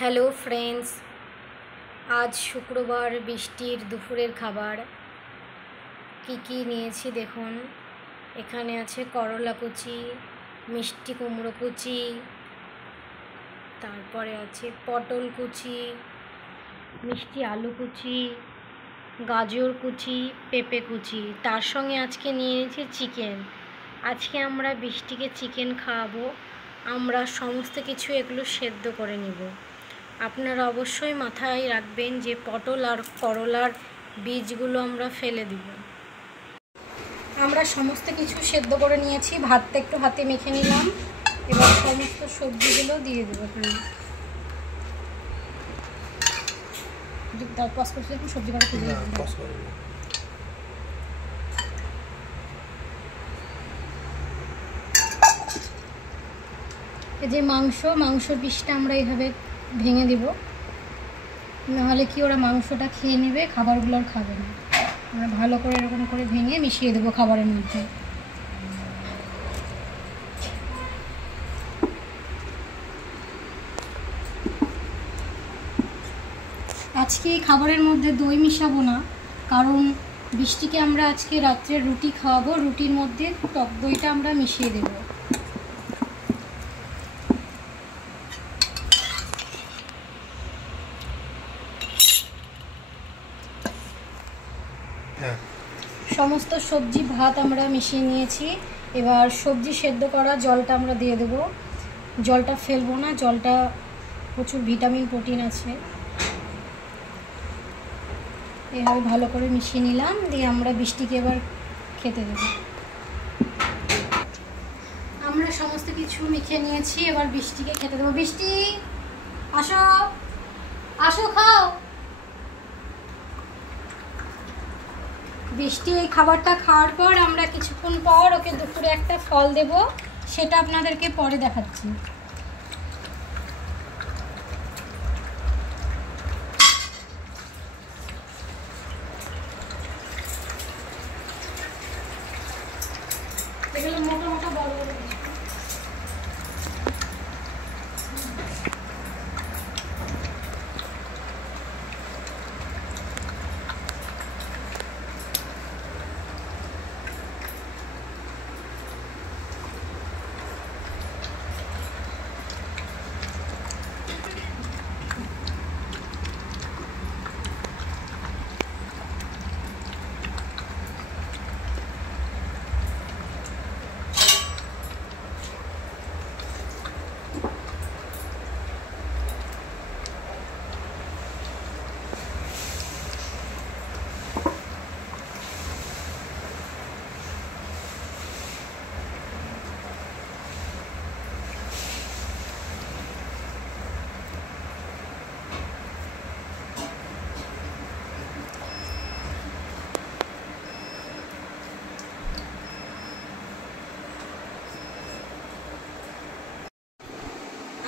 Hello friends, আজ শুক্রবার বৃষ্টির দুপুরের খাবার কি কি নিয়েছি দেখুন। এখানে আছে করলা কুচি, মিষ্টি কুমড়ো কুচি, তারপরে আছে পটল কুচি, মিষ্টি আলু কুচি, গাজর কুচি, পেঁপে কুচি। তার সঙ্গে আজকে নিয়ে নিয়েছি চিকেন। আজকে আমরা বৃষ্টিকে চিকেন খাওয়াবো। আমরা সমস্ত কিছু এগুলো সেদ্ধ করে নিব। আপনারা অবশ্যই মাথায় রাখবেন যে পটল আর করলার বীজগুলো আমরা ফেলে দিব। আমরা সমস্ত কিছু সেদ্ধ করে নিয়েছি। ভাতটা একটু হাতে মেখে নিলাম। এবার সমস্ত সবজিগুলো দিয়ে দেবো এখানে। সবজি কাটা তুলে এই যে মাংসর পিসটা আমরা এইভাবে ভেঙে দিব, নাহলে কি ওরা মাংসটা খেয়ে নেবে, খাবারগুলো আর খাবে না। আমরা ভালো করে এরকম করে ভেঙে মিশিয়ে দেবো খাবারের মধ্যে। আজকে এই খাবারের মধ্যে দই মিশাবো না, কারণ বৃষ্টিকে আমরা আজকে রাত্রে রুটি খাওয়াবো। রুটির মধ্যে টক দইটা আমরা মিশিয়ে দেবো। সমস্ত সবজি ভাত আমরা মিশিয়ে নিয়েছি। এবার সবজি সেদ্ধ করা জলটা আমরা দিয়ে দেব। জলটা ফেলবো না, জলটা প্রচুর ভিটামিন প্রোটিন আছে। এভাবে ভালো করে মিশিয়ে নিলাম, দিয়ে আমরা বৃষ্টিকে এবার খেতে দেব। আমরা সমস্ত কিছু মিশিয়ে নিয়েছি, এবার বৃষ্টিকে খেতে দেবো। বৃষ্টি আসো, আসো খাও। বৃষ্টি এই খাবারটা খাওয়ার পর আমরা কিছুক্ষণ পর ওকে দুপুরে একটা ফল দেব, সেটা আপনাদেরকে পরে দেখাচ্ছি। এগুলো মোটা মোটা বড় বড়।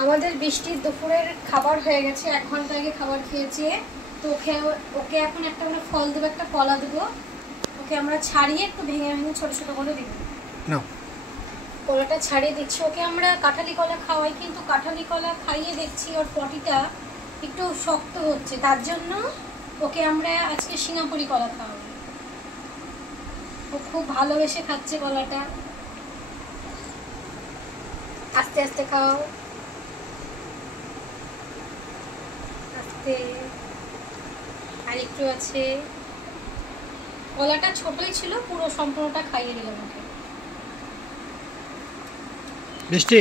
আমাদের বৃষ্টির দুপুরের খাবার হয়ে গেছে, 1 ঘন্টা আগে খাবার খেয়েছে। তো ওকে এখন একটা করে ফল দেবো, একটা কলা দেবো। ওকে আমরা ছাড়িয়ে একটু ভেঙে ভেঙে ছোট ছোট করে দিব। কলাটা ছাড়িয়ে দিচ্ছি। ওকে আমরা কাঁঠালি কলা খাওয়াই, কিন্তু কাঁঠালি কলা খাইয়ে দেখছি ওর পটিটা একটু শক্ত হচ্ছে। তার জন্য ওকে আমরা আজকে সিঙ্গাপুরি কলা খাওয়াবো। ও খুব ভালোবেসে খাচ্ছে কলাটা। আস্তে আস্তে খাও, আর একটু আছে। কলাটা ছোটই ছিল, পুরো সম্পূর্ণটা খাইয়ে দিলাম ওকে। বৃষ্টি।